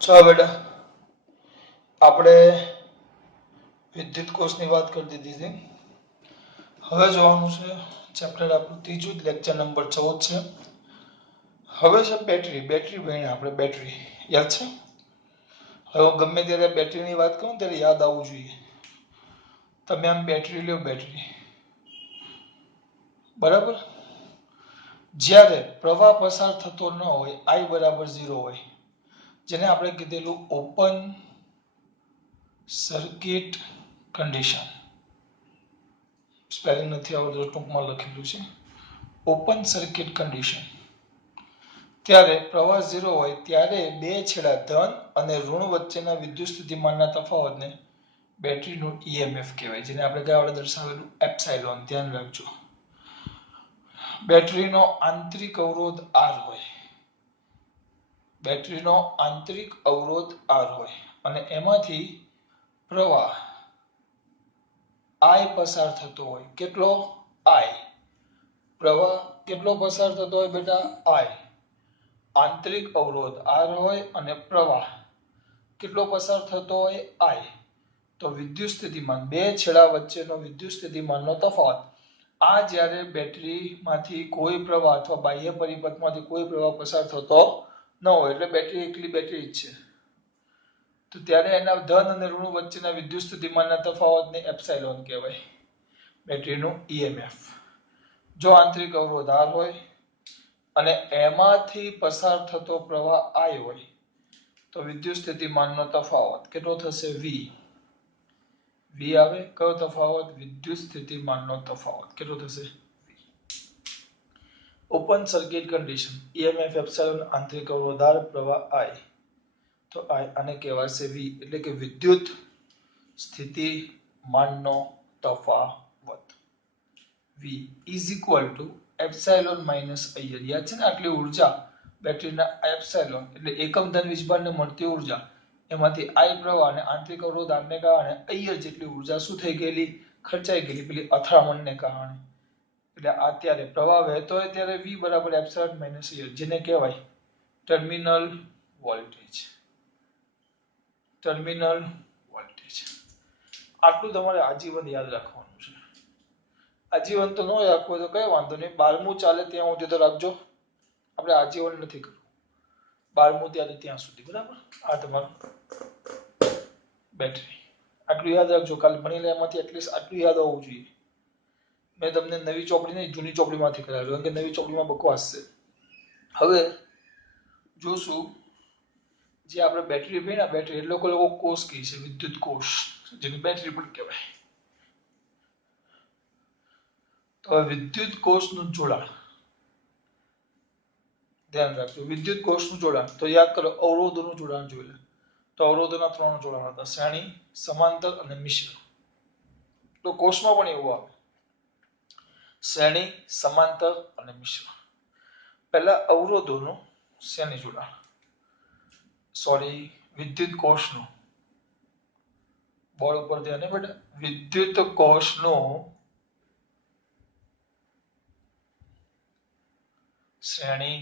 ચાલો બેટા, આપણે વિદ્યુત કોષની વાત કરી દીધી હતી. હવે જોવાનું છે ચેપ્ટર આપણું ત્રીજું જ, લેક્ચર નંબર 14 છે. હવે છે બેટરી. બેટરી ભણ્યા આપણે, બેટરી યાદ છે? હવે હું ગમે ત્યારે બેટરીની વાત કરું ત્યારે યાદ આવવું જોઈએ. તમે આમ બેટરી લ્યો, બેટરી, બરાબર. જ્યારે પ્રવાહ પસાર થતો ન હોય, I બરાબર 0 હોય, જેને આપણે કીધેલું ઓપન સર્કિટ કન્ડિશન. સ્પેલિંગ નથી આવડતું, ટૂંકમાં લખેલું છે ઓપન સર્કિટ કન્ડિશન. ત્યારે પ્રવાહ 0 હોય ત્યારે બે છેડા ધન અને ઋણ વચ્ચેના વિદ્યુત સ્થિતિમાનના તફાવતને બેટરીનું EMF કહેવાય, જેને આપણે કયા વડે દર્શાવેલું? એપ્સાઇલોન. ધ્યાન રાખજો. બેટરીનો આંતરિક અવરોધ R હોય, બેટરીનો આંતરિક અવરોધ R હોય અને એમાંથી પ્રવાહ I પસાર થતો હોય. કેટલો? I. પ્રવાહ કેટલો પસાર થતો હોય બેટા? I. આંતરિક અવરોધ R હોય અને પ્રવાહ કેટલો પસાર થતો હોય? I. તો વિદ્યુત સ્થિતિમાન, બે છેડા વચ્ચેનો વિદ્યુત સ્થિતિમાનનો તફાવત. આ જ્યારે બેટરીમાંથી કોઈ પ્રવાહ અથવા બાહ્ય પરિપથમાંથી કોઈ પ્રવાહ પસાર થતો ન હોય, એટલે બેટરી એકલી બેટરી જ છે, તો ત્યારે એના ધન અને ઋણ વચ્ચેના વિદ્યુત સ્થિતિમાનના તફાવતને એપ્સાઇલોન કહેવાય, બેટરીનું EMF. જો આંતરિક અવરોધ R હોય અને એમાંથી પસાર થતો પ્રવાહ I હોય, તો વિદ્યુત સ્થિતિમાનનો તફાવત કેટલો થશે? V. V આવે. કયો તફાવત? વિદ્યુત સ્થિતિમાનનો તફાવત કેટલો થશે? Open circuit condition, EMF epsilon, આંતરિક અવરોધ R, પ્રવાહ I. તો આને કહેવાશે V, એટલે કે વિદ્યુત સ્થિતિમાનનો તફાવત. V is equal to epsilon minus IL. યાદ છે ને? આટલી ઉર્જા બેટરીના એપ્સિલોન એટલે એકમ ધન વીજભારને મળતી ઉર્જા, એમાંથી I પ્રવાહ અને આંતરિક અવરોધ R ને કારણે IL જેટલી ઉર્જા શું થઈ ગયેલી? ખર્ચાઈ ગયેલી, પેલી અથડામણને કારણે. એટલે અત્યારે પ્રવાહ વહેતો હોય ત્યારે V બરાબર એપ્સિલોન માઇનસ IL, જેને કહેવાય ટર્મિનલ વોલ્ટેજ. Terminal voltage. આટલું તમારે આજીવન યાદ રાખવાનું છે. આજીવન તો ન રાખવું હોય તો કઈ વાંધો નહીં, 12મું ચાલે ત્યાં સુધી તો રાખજો. આપણે આજીવન નથી કરવું, 12મું ત્યારે ત્યાં સુધી, બરાબર. આ તમારું બેટરી. આટલું યાદ રાખજો, કાલે ભણી લે એમાંથી એટલીસ્ટ આટલું યાદ હોવું જોઈએ. મેં તમને નવી ચોપડી નહીં, જૂની ચોપડીમાંથી કરાવ્યું, કારણ કે નવી ચોપડીમાં બકવાસ છે. હવે જોશું જે આપણે બેટરી ભણ્યા, બેટરી એટલે લોકો કોષ કહે છે, વિદ્યુત કોષ, જેને બેટરી પણ કહેવાય. તો વિદ્યુત કોષનું જોડાણ ધ્યાન રાખજો. વિદ્યુત કોષનું જોડાણ તો યાદ કરો, અવરોધોનું જોડાણ જોઈ લે. તો અવરોધોના 3 જોડાણ હતા: શ્રેણી, સમાંતર અને મિશ્ર. તો કોષમાં પણ એવું આવે: શ્રેણી, સમાંતર અને મિશ્ર. પહેલા અવરોધોનું શ્રેણી જોડાણ, સોરી, વિદ્યુત કોષનું. બોર્ડ ઉપર ધ્યાન ને બેટા. વિદ્યુત કોષનું શ્રેણી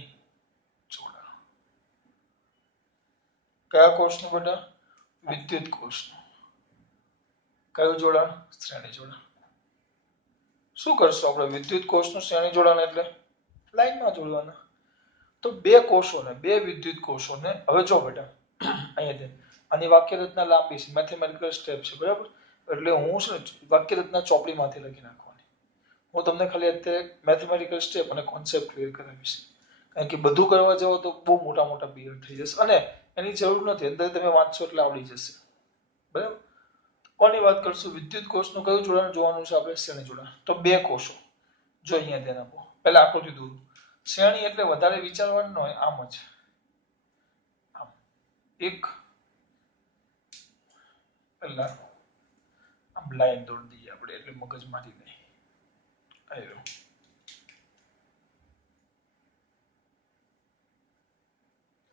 જોડાણ. કયા કોષનું બેટા? વિદ્યુત કોષનું. કયું જોડાણ? શ્રેણી જોડાણ. શું કરશું આપણે? વિદ્યુત કોષનું શ્રેણી જોડાણ એટલે લાઈનમાં જોડવાના. તો બે કોષોને, બે વિદ્યુત કોષોને, હવે જો બેટા અહીંયા આની વાક્ય રચના લાંબી છે, મેથેમેટિકલ સ્ટેપ છે, બરાબર. એટલે હું છે ને વાક્ય રચના ચોપડીમાંથી લખી નાખવાની. હું તમને ખાલી અત્યારે મેથેમેટિકલ સ્ટેપ અને કોન્સેપ્ટ ક્લિયર કરાવીશ, કારણ કે બધું કરવા જાવ તો બહુ મોટા મોટા પીરિયડ થઈ જશે, અને એની જરૂર નથી, અંદર તમે વાંચશો એટલે આવડી જશે, બરાબર. કોની વાત કરશું? વિદ્યુત કોષનું કયું જોડાણ જોવાનું છે આપણે? શ્રેણી જોડાણ. તો બે કોષો, જો અહીંયા ધ્યાન આપો. પહેલા આકૃતિ દોરું. શ્રેણી એટલે વધારે વિચારવાનું ન હોય, આમ જ આમ એક, પહેલા આમ લાઈન દોડી દઈએ આપણે, એટલે મગજમાંથી નહીં. આવ્યો.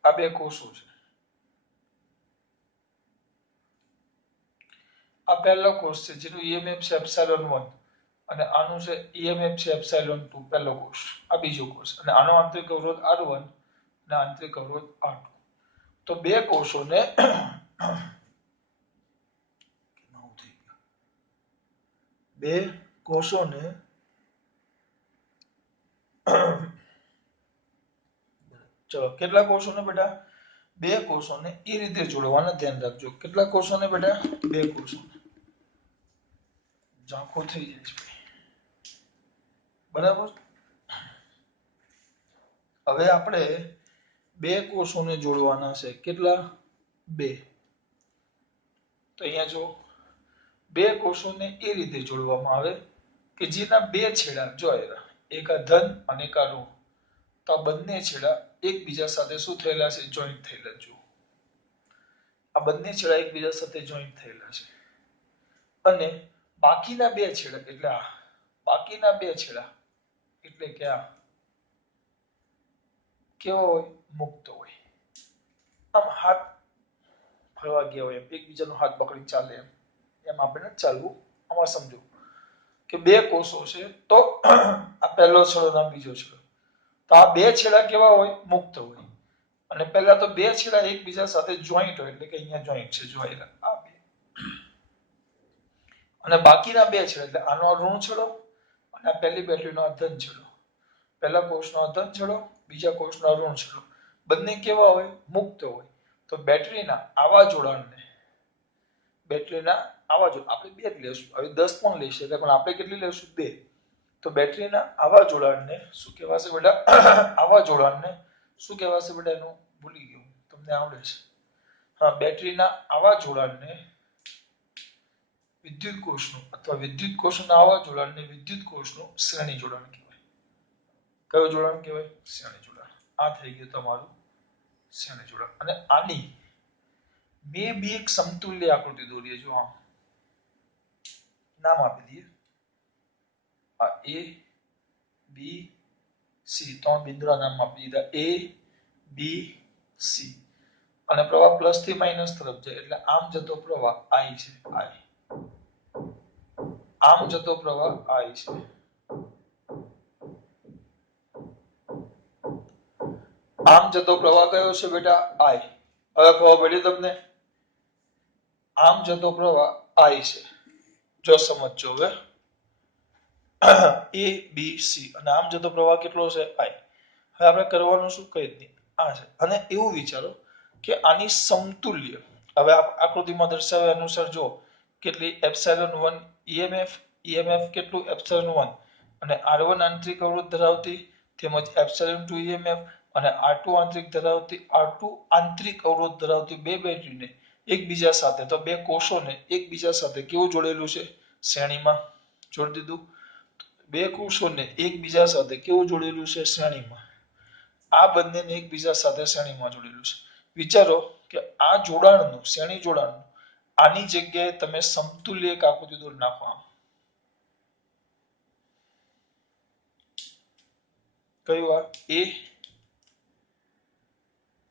આ બે કોષો છે. આ પહેલો કોષ છે જેનું EMF છે એપ્સિલોન 1, અને આનું છે EMF છે એપ્સિલોન 2. પહેલો કોષ. આ બીજો કોષ, અને આનો આંતરિક અવરોધ R1 અને આંતરિક અવરોધ R2. તો બે કોષોને બે કોષોને ચલો કેટલા કોષોને બેટા બે કોષોને એ રીતે જોડવાના ધ્યાન રાખજો કેટલા કોષોને બેટા બે કોષોને ઝાંખો થઈ જાય છે બરાબર હવે આપણે બે કોષોને જોડવાના છે કેટલા બે તો અહીંયા જો બે કોષોને એ રીતે જોડવામાં આવે કે જેના બે છેડા જો એક આ ધન અને એક આ ઋણ તો આ બંને છેડા એકબીજા સાથે શું થયેલા છે જોઈન્ટ થયેલા જો આ બંને છેડા એકબીજા સાથે જોઈન્ટ થયેલા છે અને બાકીના બે છેડા એટલે આ બાકીના બે છેડા એટલે કે આ કેવો હોય મુક્ત હોય આમ હાથ ફરવા ગયા હોય એકબીજાનો હાથ પકડી ચાલે એમ આપણે ચાલવું આમાં સમજો કે બે કોષો છે તો આ પહેલો છેડો અને બીજો છેડો તો આ બે છેડા કેવા હોય મુક્ત હોય અને પહેલા તો બે છેડા એકબીજા સાથે જોઈન્ટ હોય એટલે કે અહીંયા જોઈન્ટ છે જોયેલા આ બે અને બાકીના બે છેડા એટલે આનો ઋણ છેડો અને આ પહેલી બેટરીનો આ ધન છેડો પહેલા કોષનો આ ધન છેડો બીજા કોષનો ઋણ છેડો બંને કેવા હોય મુક્ત હોય તો બેટરીના આવા જોડાણને આપણે બે જ લેશું હવે 10 પણ લઈ શકે પણ આપણે કેટલી લેશું બે તો બેટરીના આવા જોડાણને શું કહેવાશે બેટા આવા જોડાણને શું કહેવાશે બેટા એનું ભૂલી ગયો તમને આવડે છે હા બેટરીના આવા જોડાણને વિદ્યુત કોષનું અથવા વિદ્યુત કોષના આવા જોડાણને વિદ્યુત કોષનું શ્રેણી જોડાણ કહેવાય કયું જોડાણ કહેવાય શ્રેણી જોડાણ આ થઈ ગયું તમારું શ્રેણી જોડાણ અને આની બે બી એક સમતુલ્ય આકૃતિ દોરીએ જો આમ નામ આપી દઈએ આ એ બી સી ત્રણ બિંદુના નામ આપી દીધા એ બી સી અને પ્રવાહ પ્લસ થી માઈનસ તરફ જાય એટલે આમ જતો પ્રવાહ આઈ છે આઈ આમ જતો પ્રવાહ આઈ છે આમ જતો પ્રવાહ કયો છે બેટા આઈ હવે ખબર પડી તમને આમ જતો પ્રવાહ આઈ છે જો સમજજો હવે એ બી સી અને આમ જતો પ્રવાહ કેટલો છે આઈ હવે આપણે કરવાનું શું કઈ જ નહીં આ છે અને એવું વિચારો કે આની સમતુલ્ય હવે આકૃતિમાં દર્શાવ્યા અનુસાર જો કેટલી એપ્સિલોન 1 ઈએમએફ કેટલું એપ્સિલોન 1 અને R1 આંતરિક અવરોધ ધરાવતી તેમજ એપ્સિલોન 2 ઈએમએફ અને R2 આંતરિક ધરાવતી R2 આંતરિક અવરોધ ધરાવતી બે બેટરીને એકબીજા સાથે તો બે કોષોને એકબીજા સાથે કેવું જોડેલું છે શ્રેણીમાં જોડી દીધું બે કોષોને એકબીજા સાથે કેવું જોડેલું છે શ્રેણીમાં આ બંનેને એકબીજા સાથે શ્રેણીમાં જોડેલું છે વિચારો કે આ જોડાણનું શ્રેણી જોડાણનું આની જગ્યાએ તમે સમતુલ્ય એક આકૃતિ દોરી નાખો કયું આ એ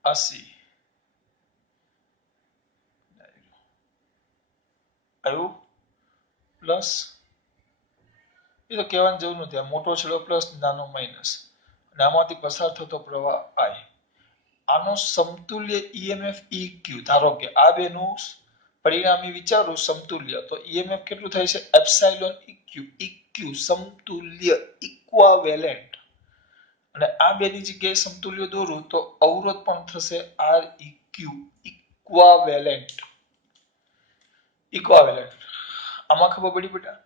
આ સી આવ્યું પ્લસ એ તો કહેવાની જરૂર નથી આ મોટો છેડો પ્લસ નાનો માઇનસ અને આમાંથી પસાર થતો પ્રવાહ આઈ આનો સમતુલ્ય ઈએમએફ ઈક્યુ ધારો કે આ બેનું પરિણામી વિચારું સમતુલ્ય તો ઈએમએફ કેટલું થાય છે એપ્સિલોન ઈક્યુ સમતુલ્ય ઇક્વાવેલેન્ટ અને આ બેની જગ્યાએ સમતુલ્ય દોરું તો અવરોધ પણ થશે આર ઈક્યુ ઇક્વાવેલેન્ટ આમાં ખબર પડી બેટા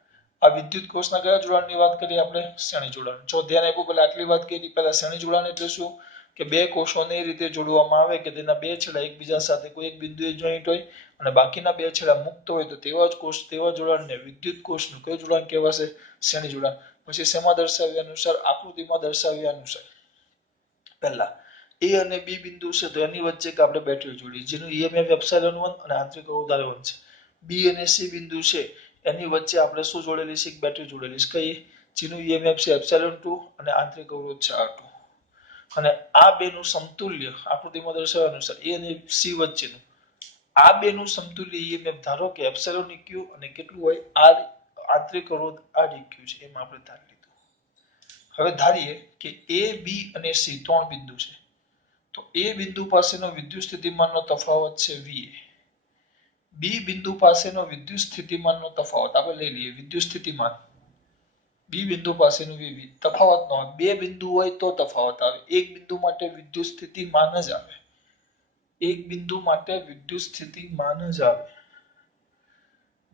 આ વિદ્યુત કોષના કયા જોડાણની વાત કરી આપણે શ્રેણી જોડાણ જો ધ્યાન આપ્યું પહેલા આટલી વાત કરી પહેલા શ્રેણી જોડાણ એટલે શું કે બે કોષોને એ રીતે જોડવામાં આવે કે તેના બે છેડા એકબીજા સાથે કોઈ એક બિંદુએ જોઈન્ટ હોય અને બાકીના બે છેડા મુક્ત હોય તો તેવા જ કોષ તેવા જોડાણને વિદ્યુત કોષનું કયું જોડાણ કહેવાશે શ્રેણી જોડાણ પછી શેમાં દર્શાવ્યા અનુસાર આકૃતિમાં દર્શાવ્યા અનુસાર પહેલા એ અને બી બિંદુ છે તો એની વચ્ચે આપણે બેટરી જોડી જેનું ઈએમએફ એપ્સિલોન 1 અને આંતરિક અવરોધ R1 છે બી અને સી બિંદુ છે એની વચ્ચે આપણે શું જોડેલી છે એક બેટરી જોડેલી છે કઈ જેનું ઈએમએફ છે એપ્સિલોન 2 અને આંતરિક અવરોધ છે R2 અને આ બેનું સમતુલ્ય આકૃતિમાં દર્શાવ્યા અનુસાર એ અને સી વચ્ચેનું આ બેનું સમતુલ્ય ઈએમએફ ધારો કે એપ્સિલોન ઇક્યુ અને કેટલું હોય આર આંતરિક અવરોધ આર ઇક્યુ છે એમ આપણે ધારી લીધું હવે ધારીએ કે એ બી અને સી ત્રણ બિંદુ છે તો એ બિંદુ પાસેનો વિદ્યુત સ્થિતિમાનનો તફાવત છે વી. બી બિંદુ પાસેનો વિદ્યુત સ્થિતિમાનનો તફાવત આપણે લઈ લઈએ વિદ્યુત સ્થિતિમાન. બી બિંદુ પાસેનું વી તફાવત નો આવે. બે બિંદુ હોય તો તફાવત આવે. એક બિંદુ માટે વિદ્યુત સ્થિતિમાન જ આવે. એક બિંદુ માટે વિદ્યુત સ્થિતિમાન જ આવે.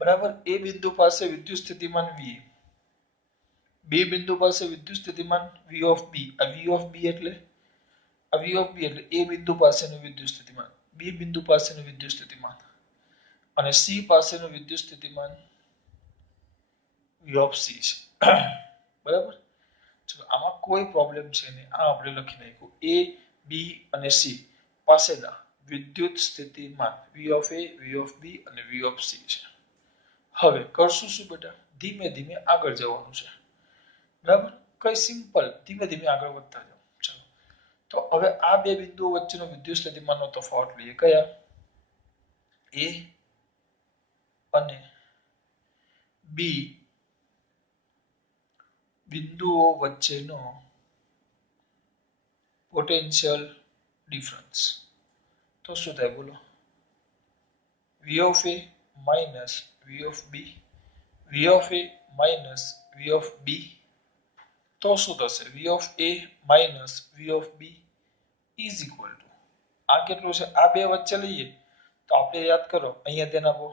બરાબર. એ બિંદુ પાસે વિદ્યુત સ્થિતિમાન વી. બી બિંદુ પાસે વિદ્યુત સ્થિતિમાન વી ઓફ બી. આ વી ઓફ બી એટલે વી ઓફ બી એટલે એ બિંદુ પાસેનું વિદ્યુત સ્થિતિમાન. બી બિંદુ પાસેનું વિદ્યુત સ્થિતિમાન અને સી પાસેનું વિદ્યુત સ્થિતિમાન વી ઓફ સી છે. બરાબર. ચલો આમાં કોઈ પ્રોબ્લેમ છે નહીં. આ આપણે લખી નાખ્યું. એ બી અને સી પાસેના વિદ્યુત સ્થિતિમાન વી ઓફ એ, વી ઓફ બી અને વી ઓફ સી છે. હવે કરશું શું બેટા? ધીમે ધીમે આગળ જવાનું છે. બરાબર. કઈ સિમ્પલ ધીમે ધીમે આગળ વધતા જાઓ. ચલો તો હવે આ બે બિંદુઓ વચ્ચેનો વિદ્યુત સ્થિતિમાનનો તફાવત લઈએ. કયા? એ અને બી બિંદુઓ વચ્ચેનો પોટેન્શિયલ ડિફરન્સ. તો શું થાય બોલો? V of A minus V of B, V of A minus V of B. તો શું થશે? V of A minus V of B is equal to આ કેટલું છે? આ બે વચ્ચે લઈએ તો આપણે યાદ કરો અહીંયા ધ્યાન આપો.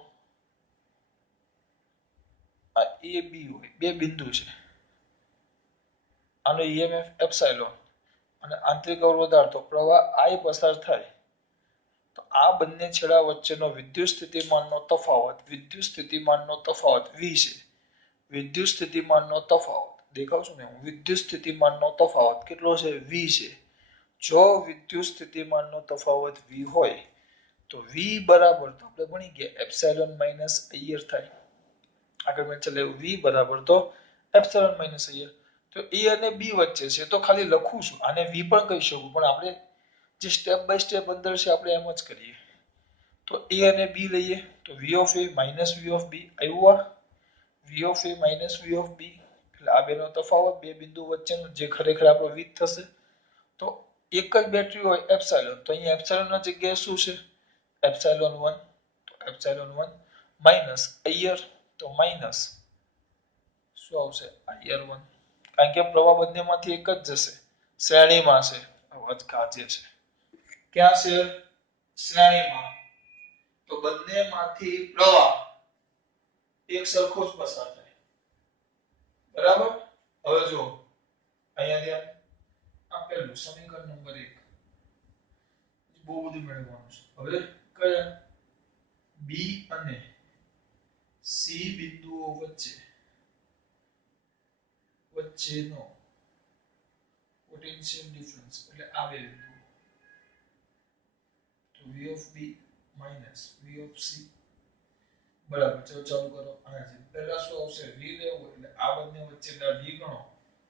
આ એ બી હોય, બે બિંદુ છે. આનો ઈએમએફ એપ્સાઇલોન અને આંતરિક અવરોધાર તો પ્રવાહ I પસાર થાય તો આ બંને છેડા વચ્ચેનો વિદ્યુત સ્થિતિમાનનો તફાવત V છે. વિદ્યુત સ્થિતિમાનનો તફાવત દેખાવ છું ને હું વિદ્યુત સ્થિતિમાનનો તફાવત કેટલો છે? V છે. જો વિદ્યુત સ્થિતિમાનનો તફાવત V હોય તો V બરાબર તો આપણે ભણી ગયા એપ્સિલોન માઇનસ IR થાય. આગળ મેં ચલાવ્યું V બરાબર તો એપ્સિલોન માઇનસ IR. તો A અને B વચ્ચે છે તો ખાલી લખું છું. આને V પણ કહી શકું પણ આપણે જે સ્ટેપ બાય સ્ટેપ અંદર છે આપણે એમ જ કરીએ. તો A અને B લઈએ તો V of A minus V of B આવ્યું. V of A minus V of B એટલે આ બેનો તફાવત બે બિંદુ વચ્ચેનો જે ખરેખર આપણો V થશે. તો એક જ બેટરી હોય એપ્સિલોન તો અહીંયા એપ્સિલોનની જગ્યાએ શું છે? એપ્સિલોન 1 તો એપ્સિલોન 1 માઇનસ IR તો માઇનસ શું આવશે? IR1 કારણ કે પ્રવાહ બંનેમાંથી એક જ જશે. શ્રેણીમાં છે. અવાજ કાજે છે. ક્યાં છે? શ્રેણીમાં. તો બંનેમાંથી પ્રવાહ એક સરખો જ પસાર થાય. બરાબર. હવે જો અહીંયા ધ્યાન આપેલું સમીકરણ નંબર 1 બહુ બધું મેળવવાનું છે. હવે કયા? બી અને સી બિંદુઓ વચ્ચેનો પોટેન્શિયલ ડિફરન્સ એટલે આ બે બિંદુઓ તો V of B minus V of C બરાબર. ચલો ચાલુ કરો. આના જેમ પહેલા શું આવશે? V લેવું એટલે આ બંને વચ્ચેના V ગણો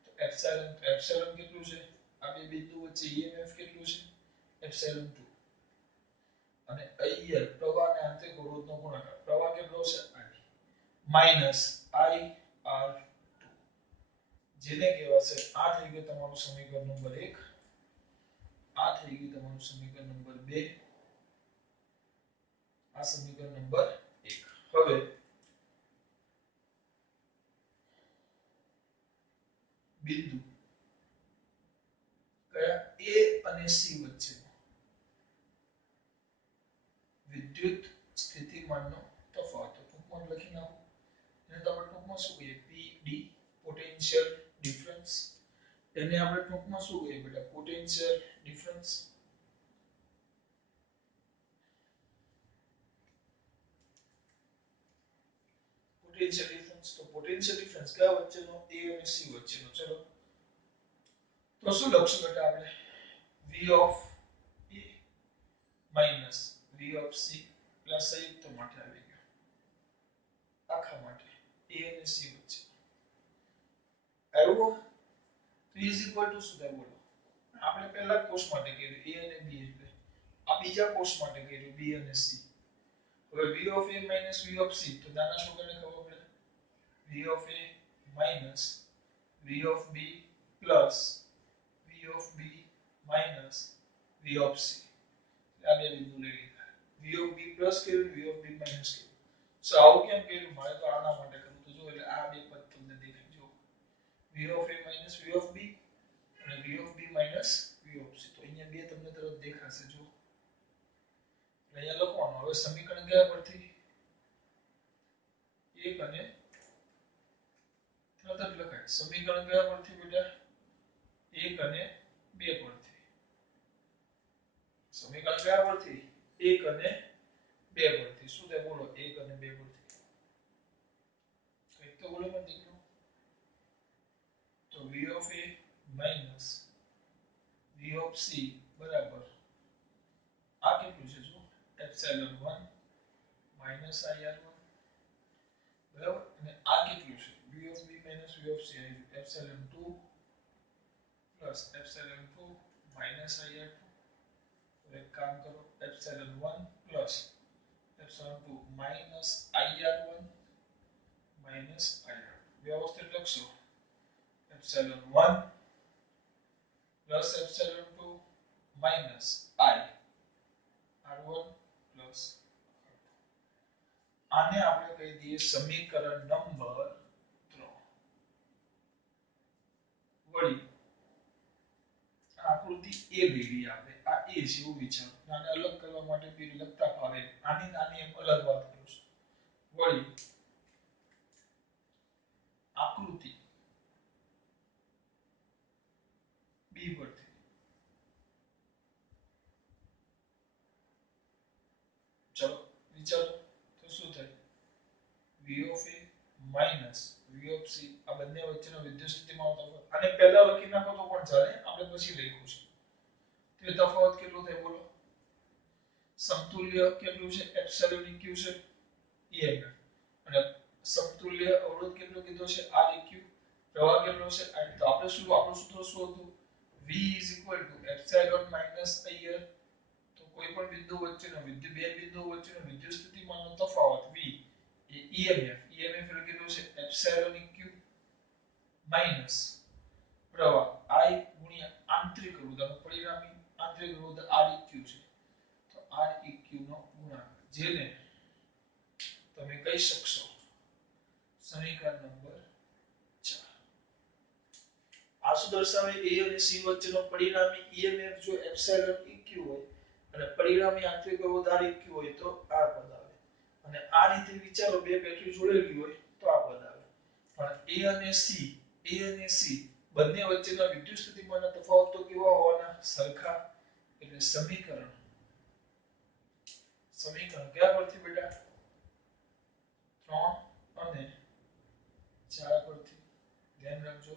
તો એપ્સિલોન કેટલું છે? આ બે બિંદુ વચ્ચે EMF કેટલું છે? એપ્સિલોન 2 અને IR પ્રવાહના આંતરિક અવરોધનો ગુણાકાર. પ્રવાહ કેટલો છે? I માઈનસ IR2 જેને કહેવાશે આ થઈ ગયું તમારું સમીકરણ નંબર 1. આ થઈ ગયું તમારું સમીકરણ નંબર 2. આ સમીકરણ નંબર 1. હવે બિંદુ કયા? A અને C વચ્ચે વિદ્યુત સ્થિતિમાનનો તફાવત. ટૂંકમાં લખી નાખો. એને તો આપણે ટૂંકમાં શું કહીએ? PD potential difference. એને આપણે ટૂંકમાં શું કહીએ બેટા? Potential difference. પોટેન્શિયલ ડિફરન્સ તો પોટેન્શિયલ ડિફરન્સ કયા વચ્ચેનો? A અને C વચ્ચેનો. ચલો તો શું લખશું બેટા આપણે? V of A minus V of C plus સંયુક્ત માટે આવી ગયો. આખા માટે A અને C વચ્ચે આવ્યું. તો ઇઝ ઇક્વલ ટુ શું થાય બોલો? આપણે પહેલા કોર્સ માટે કર્યું A અને B એટલે આ બીજા કોર્સ માટે કર્યું B અને C. હવે V of A minus V of C તો નાના છોકરાને ખબર પડે V of A minus V of B plus V of B minus v of c આ બે બિંદુ લઈ લીધા v of b પ્લસ કર્યું v of b માઈનસ કર્યું સો આવું કેમ કર્યું મારે તો આના માટે કરવું તો જો એટલે આ બે પદ તમને દેખાય જો v of a minus v of b અને v of b minus v of c તો અહીંયા બે તમને તરત દેખાશે જો અહીંયા લખવાનું હવે સમીકરણ કયા પરથી એક અને તરત જ લખાય સમીકરણ કયા પરથી બેટા એક અને બે પરથી સમીકરણ કયા પરથી એક અને બે પરથી શું થાય બોલો એક અને બે પરથી કઈક તો બોલો મને દીકરો તો v of a minus v of c બરાબર આ કેટલું છે જો એપ્સિલોન 1 minus ir1 બરાબર અને આ કેટલું છે v of b minus v of c epsilon 2 plus epsilon 2 minus ir2 તો એક કામ કરો epsilon 1 plus epsilon 2 minus ir1 minus ir2 વ્યવસ્થિત લખશો epsilon 1 plus epsilon 2 minus I r1 plus આને આપણે કહી દઈએ સમીકરણ નંબર 3 વળી આકૃતિ એ લીધી આપણે આ એ છે એવું વિચાર આને અલગ કરવા માટે બી લખતા ફાવે આની નાની એમ અલગ વાત કરું છું વળી આકૃતિ બી પરથી ચલો વિચારો તો શું થાય v of a minus v of c આ બંને વચ્ચેનો વિદ્યુત સ્થિતિમાન તફાવત અને પહેલા લખી નાખો તો પણ ચાલે આપણે પછી લખ્યું છે તે તફાવત કેટલો થાય બોલો સમતુલ્ય કેટલું છે એપ્સિલોન eq છે emf અને સમતુલ્ય અવરોધ કેટલો કીધો છે req પ્રવાહ કેટલો છે તો આપણે શું આપણું સૂત્ર શું હતું v એપ્સિલોન માઈનસ ir તો કોઈ પણ બિંદુ વચ્ચેનો વિદ્યુત બે બિંદુ વચ્ચેનો વિદ્યુત સ્થિતિમાનનો તફાવત v એ emf એટલે કેટલું છે એપ્સિલોન eq માઈનસ પ્રવાહ I ગુણ્યા આંતરિક અવરોધ અને પરિણામી આંતરિક અવરોધ Req છે તો Req નો ગુણાકાર જેને તમે કહી શકશો સમીકરણ નંબર 4 આ શું દર્શાવે a અને c વચ્ચેનો પરિણામી emf જો એપ્સિલોન eq હોય અને પરિણામી આંતરિક અવરોધ Req હોય તો આ પદ આવે અને આ રીતે વિચારો બે બેટરી જોડેલી હોય તો આ પદ આવે પણ a અને c બંને વચ્ચેના વિદ્યુત સ્થિતિમાનના તફાવત તો કેવા હોવાના સરખા એટલે સમીકરણ કયા પરથી બેટા 3 અને 4 પરથી ધ્યાન રાખજો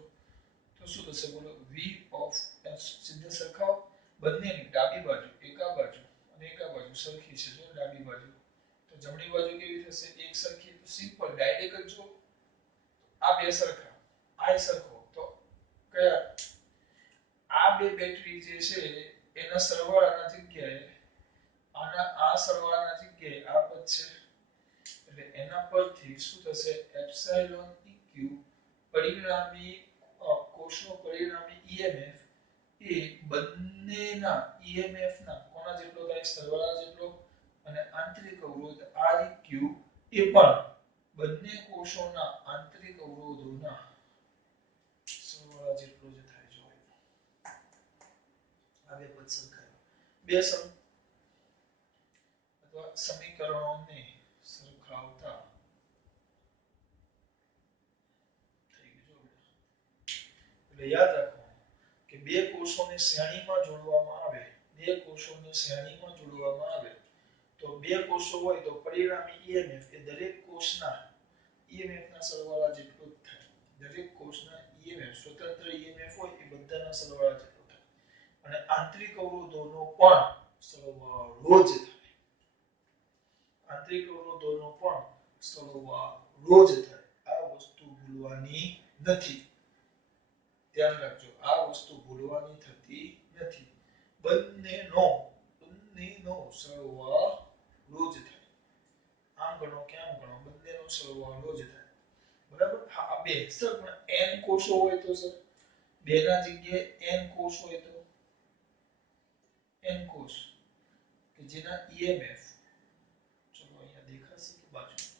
તો શું થશે બોલો v of s સીધા સરખાવ બંનેની ડાબી બાજુ એકા બાજુ અને એકા બાજુ સરખી છે જો ડાબી બાજુ તો જમણી બાજુ કેવી થશે એક સરખી તો સિમ્પલ ડાયરેક્ટ જ જો આ બે સરખા આ સરખો તો કયા આ બે બેટરી જે છે એના સરવાળાના જગ્યાએ આના આ સરવાળાના જગ્યાએ આ પદ છે એટલે એના પરથી શું થશે એપ્સિલોન eq પરિણામી કોષનો પરિણામી emf એ બંનેના emf ના કોના જેટલો થાય સરવાળા જેટલો અને આંતરિક અવરોધ Req એ પણ બંને કોષોના આંતરિક અવરોધોના સરવાળા જેટલો જ થાય જો આ બે પદ સરખાવ્યા બે અથવા સમીકરણોને સરખાવતા થઈ ગયું જો એટલે યાદ રાખવાનું કે બે કોષોને શ્રેણીમાં જોડવામાં આવે તો બે કોષો હોય તો પરિણામી emf એ દરેક કોષના emf ના સરવાળા જેટલો જ થાય દરેક કોષના emf સ્વતંત્ર emf હોય એ બધાના સરવાળા જેટલો થાય અને આંતરિક અવરોધોનો પણ સરવાળો જ થાય આંતરિક અવરોધોનો પણ સરવાળો જ થાય આ વસ્તુ ભૂલવાની નથી ધ્યાન રાખજો આ વસ્તુ ભૂલવાની થતી નથી બંનેનો સરવાળો જ થાય આમ ગણો કે આમ ગણો બંનેનો સરવાળો જ થાય બરાબર હા બે સર પણ n કોષો હોય તો સર બે ના જગ્યાએ n કોષ હોય તો n કોષ કે જેના ઈએમએફ ચલો અહીંયા દેખાશે કે બાજુ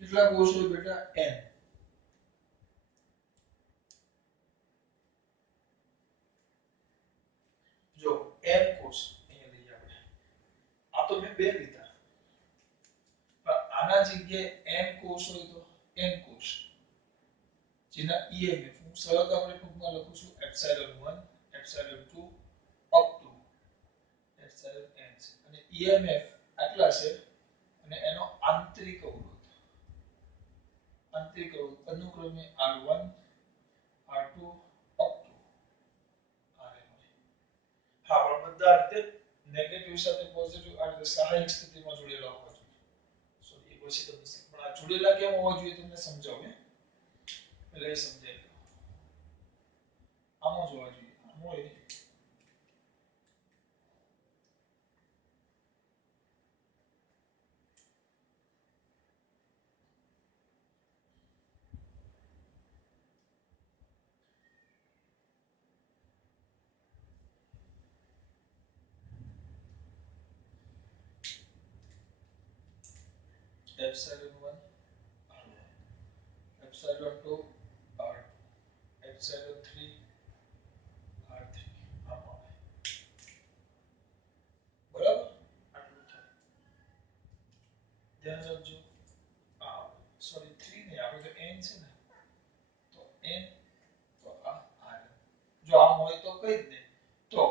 કેટલા કોષ હોય બેટા n જો n કોષ અહીંયા લઈએ આપણે આ તો મેં બે લીધા પણ આના જગ્યાએ n કોષ હોય તો n કોષ જેના ઈએમએફ હું સરળ આપણે ટૂંકમાં લખું છું epsilon 1 epsilon 2 up to epsilon n છે અને ઈએમએફ આટલા છે અને એનો આંતરિક અવરોધ અનુક્રમે R1 R2 up to Rn હા પણ બધા રીતે નેગેટિવ સાથે પોઝિટિવ આ રીતે સહાયક સ્થિતિમાં જોડેલા હોવા જોઈએ સોરી એ પછી તમને પણ આ જોડેલા કેમ હોવા જોઈએ તમને સમજાવું એટલે સમજાય આમાં જોવા જોઈએ આમાં હોય epsilon 1 R1 epsilon 2 R2 epsilon 3 R3 આમાં બરાબર આટલું થાય ધ્યાન રાખજો આ સોરી 3 નહીં આપણે તો n છે ને તો n તો આ r જો આમ હોય તો કઈ જ નહીં તો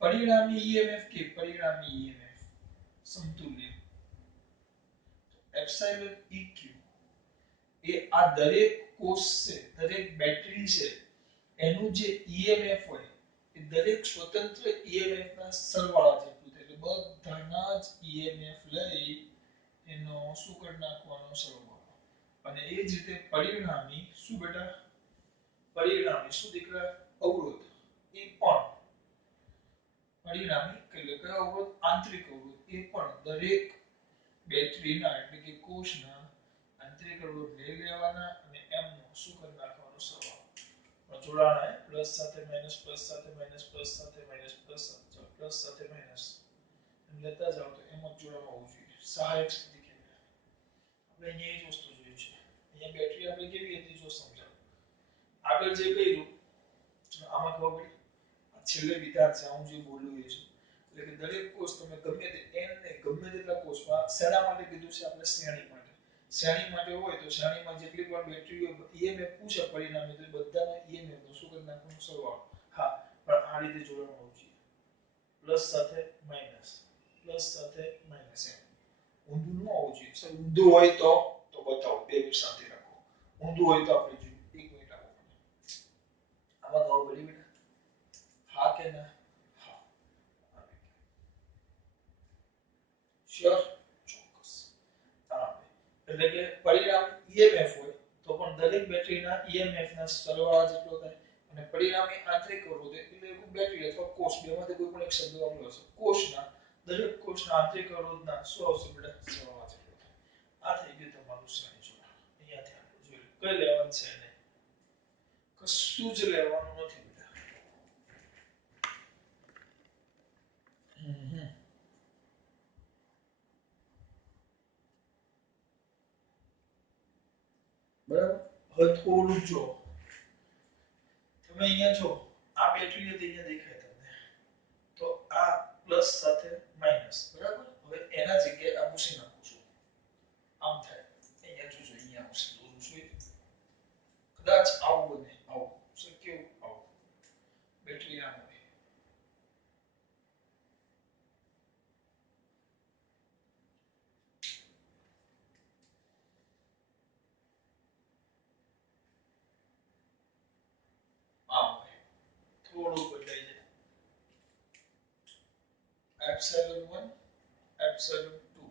પરિણામી ઈએમએફ કે પરિણામી ઈએમએફ સમતુલ્ય એપ્સિલોન ઇક્યુ એ આ દરેક કોષ છે દરેક બેટરી છે એનું જે ઈએમએફ હોય એ દરેક સ્વતંત્ર ઈએમએફ ના સરવાળા જેટલું થાય એટલે બધાના જ ઈએમએફ લઈ એનો શું કરી નાખવાનો સરવાળો અને એ જ રીતે પરિણામી શું બેટા પરિણામી શું દીકરા અવરોધ એ પણ પરિણામી એટલે કયો અવરોધ આંતરિક અવરોધ એ પણ દરેક બેટરીના એટલે કે કોષના આંતરિક અવરોધ લઈ લેવાના અને એમનો શું કરી નાખવાનો સરવાળો જોડાણા પ્લસ સાથે માઈનસ પ્લસ સાથે માઈનસ પ્લસ સાથે માઈનસ પ્લસ સાથે માઈનસ લેતા જાવ તો એમ જ જોડાણ હોવું જોઈએ સહાયક સ્થિતિ કહેવાય આપણે અહીંયા એ જ વસ્તુ જોઈ છે અહીંયા બેટરી આપણે કેવી હતી જો સમજાવ આગળ જે કર્યું આમાં ખબર પડી છેલ્લે વિધાન છે હું જે બોલું એ છું એટલે કે દરેક કોષ તમે ગમે તે n ને ગમે તેટલા કોષમાં શેના માટે કીધું છે આપણે શ્રેણી માટે હોય તો શ્રેણીમાં જેટલી પણ બેટરી હોય ઈએમએફ પૂછે પરિણામે તો બધાના ઈએમએફ નો શું કરી નાખવાનો સરવાળો હા પણ આ રીતે જોડાણ હોવું જોઈએ પ્લસ સાથે માઈનસ પ્લસ સાથે માઈનસ એમ ઊંધું ન હોવું જોઈએ સર ઊંધું હોય તો બતાવો 2 મિનિટ શાંતિ રાખો ઊંધું હોય તો આપણે જોઈએ 1 મિનિટ આપો આમાં ગાવ બળી બેટા હા કે ના હા શ્યોર ચોક્કસ હા એટલે કે પરિણામ ઈએમએફ હોય તો પણ દરેક બેટરીના ઈએમએફ ના સરવાળા જેટલો થાય અને પરિણામી આંતરિક અવરોધ એટલે બેટરી અથવા કોષ બેમાંથી કોઈ પણ એક શબ્દ વાપરવો હશે કોષના દરેક કોષના આંતરિક અવરોધના શું આવશે બેટા સરવાળા જેટલો થાય આ થઈ ગયું તમારું શ્રેણી જોડાણ અહીંયાથી આપણે જોઈ કઈ લેવાનું છે એને કશું જ લેવાનું નથી બેટા બરાબર હવે થોડું જો તમે અહીંયા જો આ બેટરી હતી અહીંયા દેખાય તમને તો આ પ્લસ સાથે માઈનસ બરાબર હવે એના જગ્યાએ આ મૂકી નાખું છું આમ થાય અહીંયા જોજો અહીંયા મૂકી દોરું છું કદાચ આવું બને આવું શક્ય આવું બેટરી આમ હોય આમ હોય થોડું બદલાઈ જાય એપ્સિલોન 1 એપ્સિલોન 2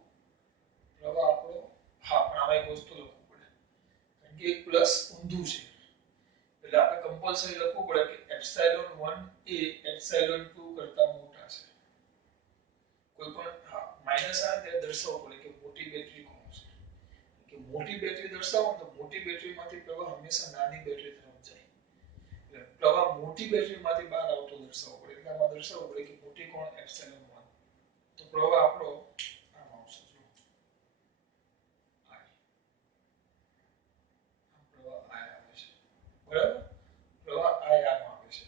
પ્રવાહ આપણો હા પણ આમાં એક વસ્તુ લખવું પડે કારણ કે એક પ્લસ ઊંધું છે એટલે એટલે આપણે કમ્પલસરી લખવું પડે કે એપ્સિલોન 1 એ એપ્સિલોન 2 કરતા મોટા છે. કોઈ પણ માઈનસ આવે ત્યારે દર્શાવવું પડે કે મોટી બેટરી કોણ છે. કે મોટી બેટરી દર્શાવો તો મોટી બેટરીમાંથી પ્રવાહ હંમેશા નાની બેટરી તરફ જાય. એટલે પ્રવાહ મોટી બેટરીમાંથી બહાર આવતો દર્શાવવો પડે. એટલે આમાં દર્શાવવું પડે કે મોટી કોણ એપ્સિલોન 1. તો પ્રવાહ આપણો આમ આવશે જો આઈ. આમ પ્રવાહ આઈ આવે છે. બરાબર? પ્રવાહ આઈ આમ આવે છે.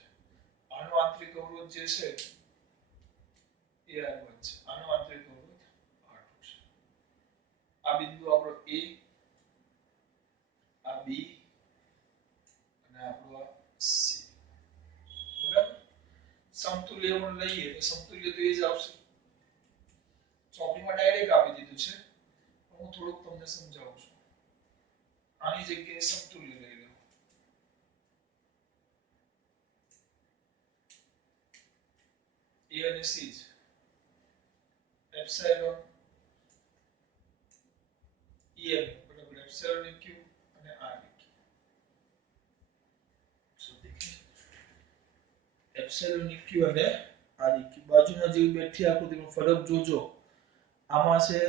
આનો આંતરિક અવરોધ જે છે એ R1 છે. આનો આંતરિક અવરોધ R2 છે. આ બિંદુ આપણો A, આ B અને આપણો આ C. બરાબર? સમતુલ્ય પણ લઈએ તો સમતુલ્ય તો એ જ આવશે. ચોપડીમાં ડાયરેક્ટ આપી દીધું છે. હું થોડુંક તમને સમજાવું છું. આની જગ્યાએ સમતુલ્ય લઈ લો. A અને C છે. એપ્સિલોન EM બરાબર એપ્સિલોન EQ અને REQ. એપ્સિલોન EQ અને REQ બાજુમાં જેવી બેઠી આકૃતિનો ફરક જોજો. આમાં છે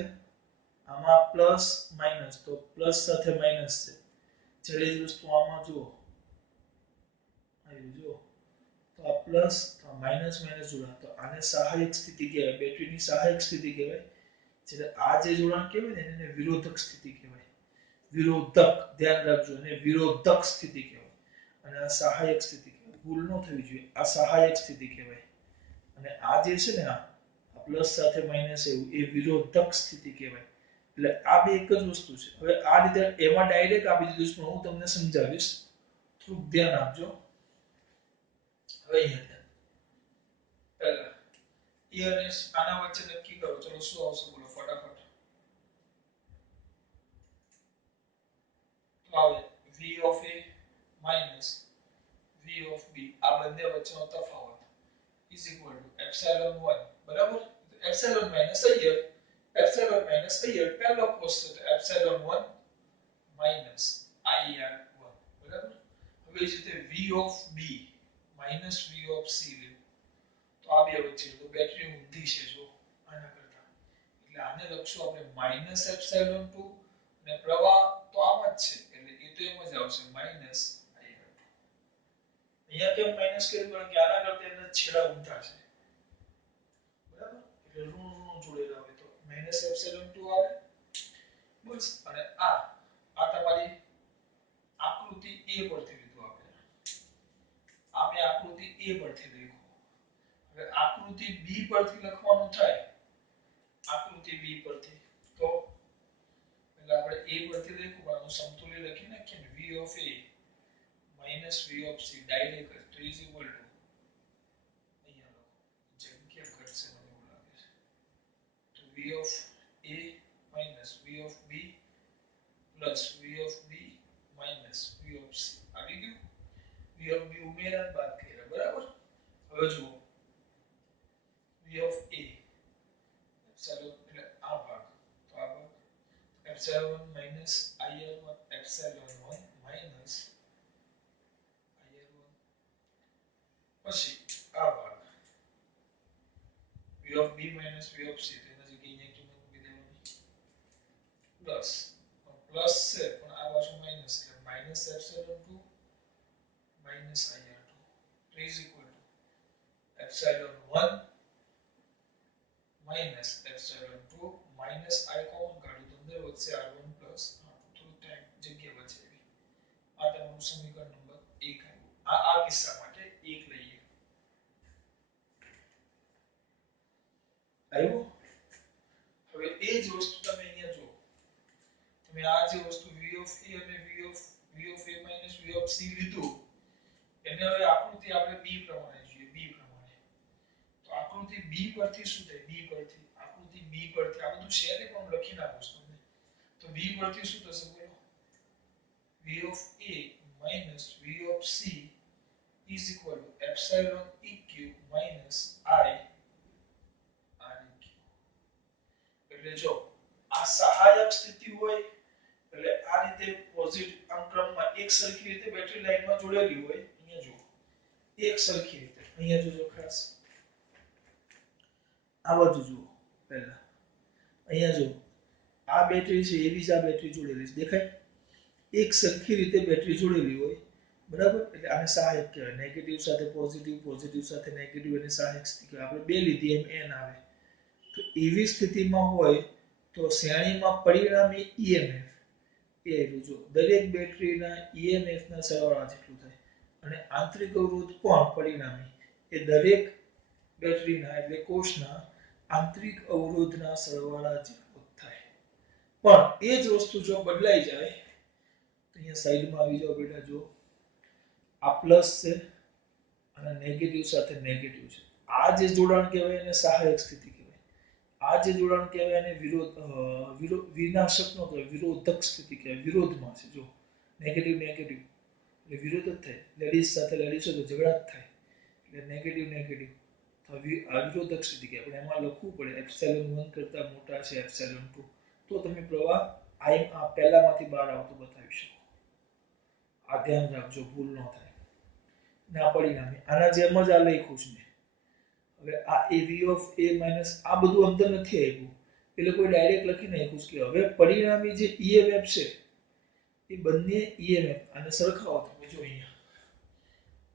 આમાં પ્લસ માઈનસ તો પ્લસ સાથે માઈનસ છે. જ્યારે જ વસ્તુ આમાં જુઓ આવ્યું જો તો આ પ્લસ તો માઈનસ માઈનસ જોડાણ તો આને સહાયક સ્થિતિ કહેવાય. બેટરીની સહાયક સ્થિતિ કહેવાય. એટલે આ જે જોડાણ કહેવાય ને એને વિરોધક સ્થિતિ કહેવાય. વિરોધક ધ્યાન રાખજો અને વિરોધક સ્થિતિ કહેવાય. અને આ સહાયક સ્થિતિ કહેવાય. ભૂલ ન થવી જોઈએ. આ સહાયક સ્થિતિ કહેવાય. અને આ જે છે ને આ પ્લસ સાથે માઈનસ એવું એ વિરોધક સ્થિતિ કહેવાય. એટલે આ બે એક જ વસ્તુ છે. હવે આ રીતે એમાં ડાયરેક્ટ આપી દીધું છે પણ હું તમને સમજાવીશ. થોડુંક ધ્યાન આપજો. હવે અહીંયા પહેલા એ અને આના વચ્ચે નક્કી કરો. ચલો શું આવશે બોલો ફટાફટ. તો આવે v of a minus v of b. આ બંને વચ્ચેનો તફાવત is equal to epsilon 1. બરાબર? epsilon minus અહીંયા epsilon minus અહીંયા પહેલો કોષ છે તો epsilon 1 minus ir1. બરાબર? હવે જે રીતે v of b minus v of c લે તો આ બે વચ્ચે તો બેટરી ઊંધી છે જો આના કરતા. એટલે આને લખશું આપણે minus epsilon 2 અને પ્રવાહ તો આમ જ છે. એટલે એ તો એમ જ આવશે minus ir2. અહીંયા કેમ માઈનસ કર્યું કારણ કે આના કરતા એના છેડા ઊંધા છે. બરાબર? એટલે ઋણ જોડેલા હોય તો માઈનસ એપ્સિલોન 2 આવે. બસ અને આ તમારી આકૃતિ A પરથી લીધું આપણે. આ મેં આકૃતિ A પરથી લખ્યું. હવે આકૃતિ B પરથી લખવાનું થાય. આકૃતિ B પરથી તો એટલે આપણે A પરથી લખ્યું પણ આનું સમતુલ્ય લખી નાખીએ v of A minus v of C direct તો is equal to અહીંયા લખો જગ્યા ઘટશે મને એવું લાગે છે. તો v of A minus v of B plus v of B minus v of C આવી ગયું. v of B ઉમેરા બાદ કર્યા. બરાબર? હવે જુઓ v of A epsilon એટલે આ ભાગ તો આ ભાગ epsilon 1 minus ir1 epsilon 1 minus ir1 પછી આ ભાગ v of B minus v of C તો એના જગ્યાએ અહીંયા કિંમત મૂકી દેવાની પ્લસ પ્લસ છે પણ આ બાજુ માઈનસ એટલે minus epsilon 2 minus ir2 is equal to epsilon 1 minus epsilon 2 minus I common કાઢ્યું તો અંદર વધશે r1 plus r2 થોડું ટાઈમ જગ્યા બચે એવી. આ તમારું સમીકરણ નંબર 1 આવ્યું. આ કિસ્સા માટે 1 લઈએ. આવ્યું? હવે એ જ વસ્તુ તમે અહીંયા જુઓ. તમે આ જે વસ્તુ v of a અને v of a minus v of c લીધું એને હવે આકૃતિ આપણે b પ્રમાણે જોઈએ. b પ્રમાણે તો આકૃતિ b પરથી શું થાય? b પરથી આકૃતિ b પરથી આ બધું છે ને પણ લખી નાખું છું તમને. તો b પરથી શું થશે બોલો? v of a minus v of c is equal to epsilon eq minus I req. એટલે જો આ સહાયક સ્થિતિ હોય એટલે આ રીતે પોઝિટિવ આમ ક્રમમાં એક સરખી રીતે બેટરી લાઈનમાં જોડેલી હોય અહીંયા જુઓ એક સરખી રીતે અહીંયા જોજો ખાસ આ બાજુ જુઓ પહેલા અહીંયા જુઓ આ બેટરી છે એવી જ આ બેટરી જોડેલી છે દેખાય એક સરખી રીતે બેટરી જોડેલી હોય બરાબર એટલે આને સહાયક કહેવાય નેગેટિવ સાથે પોઝિટિવ પોઝિટિવ સાથે નેગેટિવ અને સહાયક સ્થિતિ કહેવાય આપણે બે લીધી એમ એન આવે તો એવી સ્થિતિમાં હોય તો શ્રેણીમાં પરિણામી ઈએમએફ એ જો દરેક બેટરીના ઈએમએફના સરવાળા જેટલું થાય અને આંતરિક અવરોધ પણ પરિણામી એ દરેક બેટરીના એટલે કોષના આંતરિક અવરોધના સરવાળા જેટલો થાય પણ એ જ વસ્તુ જો બદલાઈ જાય તો અહીંયા સાઈડમાં આવી જાઓ બેટા જો આ પ્લસ છે અને નેગેટિવ સાથે નેગેટિવ છે આ જે જોડાણ કહેવાય એને સહાયક સ્થિતિ કહેવાય આ જે જોડાણ કહેવાય એને વિનાશક નો કહેવાય વિરોધક સ્થિતિ કહેવાય વિરોધમાં છે જો નેગેટિવ નેગેટિવ એટલે વિરોધ જ થાય લેડીઝ સાથે લેડીઝ તો ઝઘડા જ થાય એટલે નેગેટિવ નેગેટિવ આ વિરોધક સ્થિતિ કહેવાય પણ એમાં લખવું પડે એપ્સિલોન 1 કરતા મોટા છે એપ્સિલોન 2 તો તમે પ્રવાહ આ પહેલામાંથી બહાર આવતો બતાવી શકો આ ધ્યાન રાખજો ભૂલ ન થાય ના પરિણામે આના જેમ જ આ લખ્યું છે હવે આ av ઓફ a માઈનસ આ બધું અંદર નથી આવ્યું એટલે કોઈ ડાયરેક્ટ લખી નાખ્યું કે હવે પરિણામી જે emf છે એ બંને emf આને સરખાવો તમે જો અહીંયા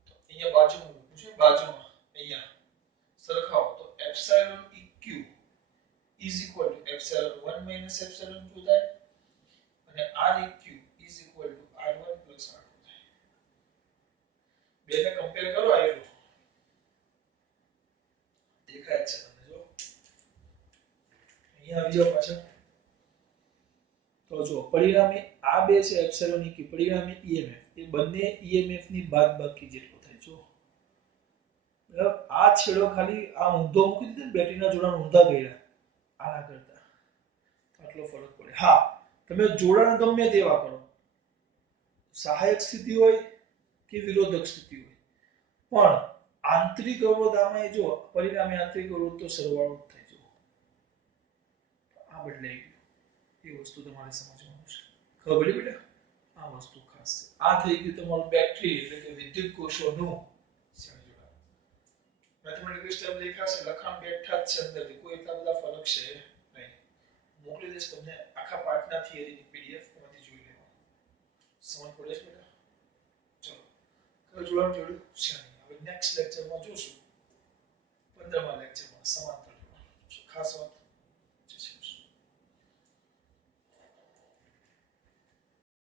તો અહીંયા બાજુમાં લખું છે બાજુમાં અહીંયા સરખાવો તો epsilon eq is equal to epsilon 1 minus epsilon 2 થાય અને req is equal to r1 plus r2 થાય બેને કમ્પેર કરો આયરો દેખાય છે તમને જો અહીંયા આવી જાવ પાછા તો જો પરિણામી આ બે છે એપ્સિલોન eq પરિણામી emf એ બંને emf ની બાદબાકી જેટલો થાય જો બરાબર આ છેડો ખાલી આ ઊંધો મૂકી દીધો બેટરીના જોડાણ ઊંધા કર્યા આના કરતા આટલો ફરક પડે હા તમે જોડાણ ગમે તેવા કરો સહાયક સ્થિતિ હોય કે વિરોધક સ્થિતિ હોય પણ આંતરિક અવરોધ આમાં જો પરિણામે આંતરિક અવરોધ તો સરવાળો જ થાય જો આ બદલાઈ ગયું એ વસ્તુ તમારે સમજવાનું છે ખબર પડી બેટા આ વસ્તુ ખાસ છે આ થઈ ગયું તમારું બેટરી એટલે કે વિદ્યુત કોષોનું મેથમેટિકલ સ્ટેપ લખ્યા છે લખાણ બેઠા જ છે અંદરથી કોઈ એટલા બધા ફરક છે નહીં મોકલી દઈશ તમને આખા પાઠના થિયરીની પીડીએફ એમાંથી જોઈ લેવાનું સમજ પડે છે બેટા ચલો જોડાણ જોડ્યું છે હવે નેક્સ્ટ લેક્ચરમાં જોશું 15મા લેક્ચરમાં સમાંતર જોડાણ ખાસ વાત